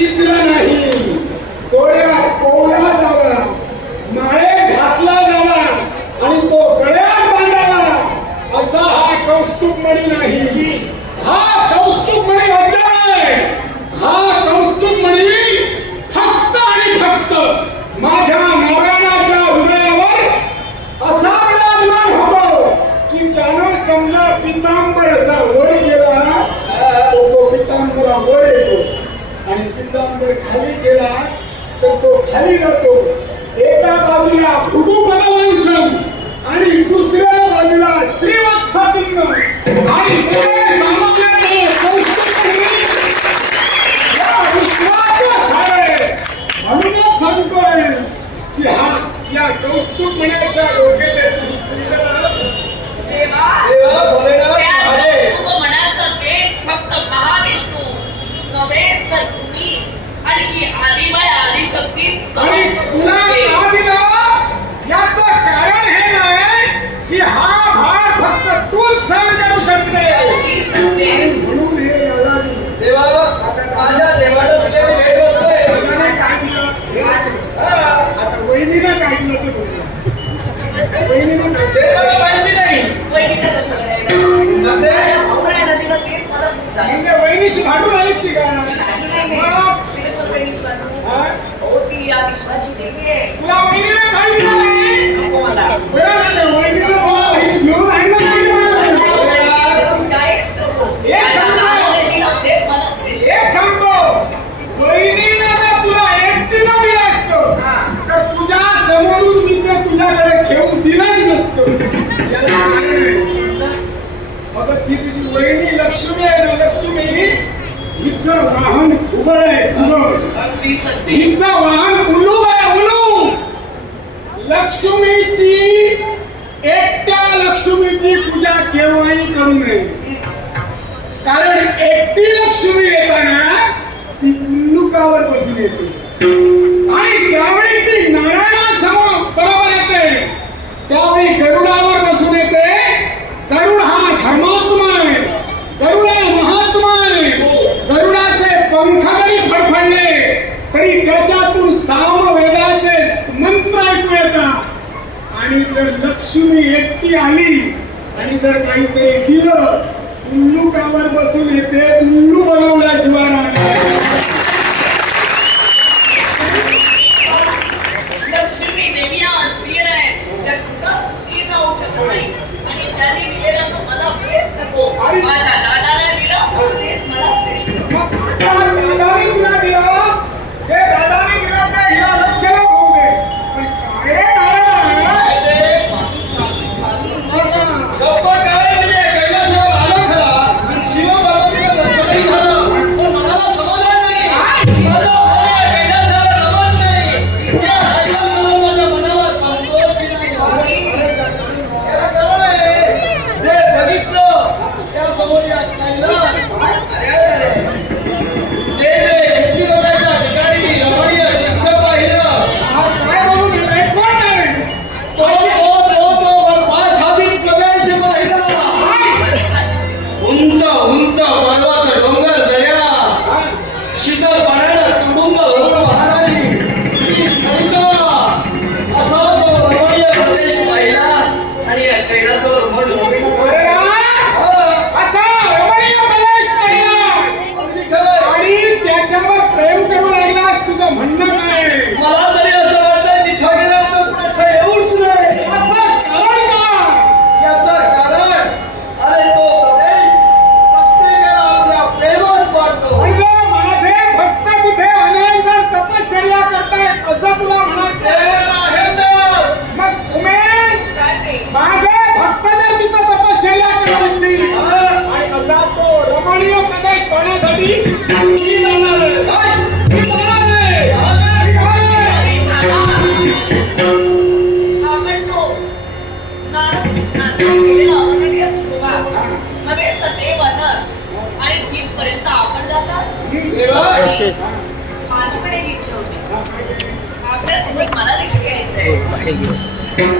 छिद्र नाही. कोळ्या कोवळा जावा माळे घातला जावा आणि तो गळ्यात बांधावा. असा हा कौस्तुभ मणी नाही. खाली गेला तर तो खाली करतो. एका बाजूला भूगुपदावान क्षण आणि दुसऱ्या बाजूला स्त्रीवत्सा चिन्ह आणि देवा देवा भोलेनाथ फक्त महा Ini apa, 买 ही लक्ष्मी आहे ना लक्ष्मी? हिचं वाहन उभं आहे उभं. हिचं वाहन उलू आहे उलू. लक्ष्मीची एकट्या लक्ष्मीची पूजा केव्हाही करू नये. कारण एकटी लक्ष्मी येताना ती उल्लुकावर बसून येते. आणि जर लक्ष्मी एकटी आली आणि जर काहीतरी दिलं उल्लू कामात बसून येते उल्लू बनवल्याशिवाय राहणार त्याच्यावर प्रेम करू लागलास तुझं म्हणणं काय चाहिए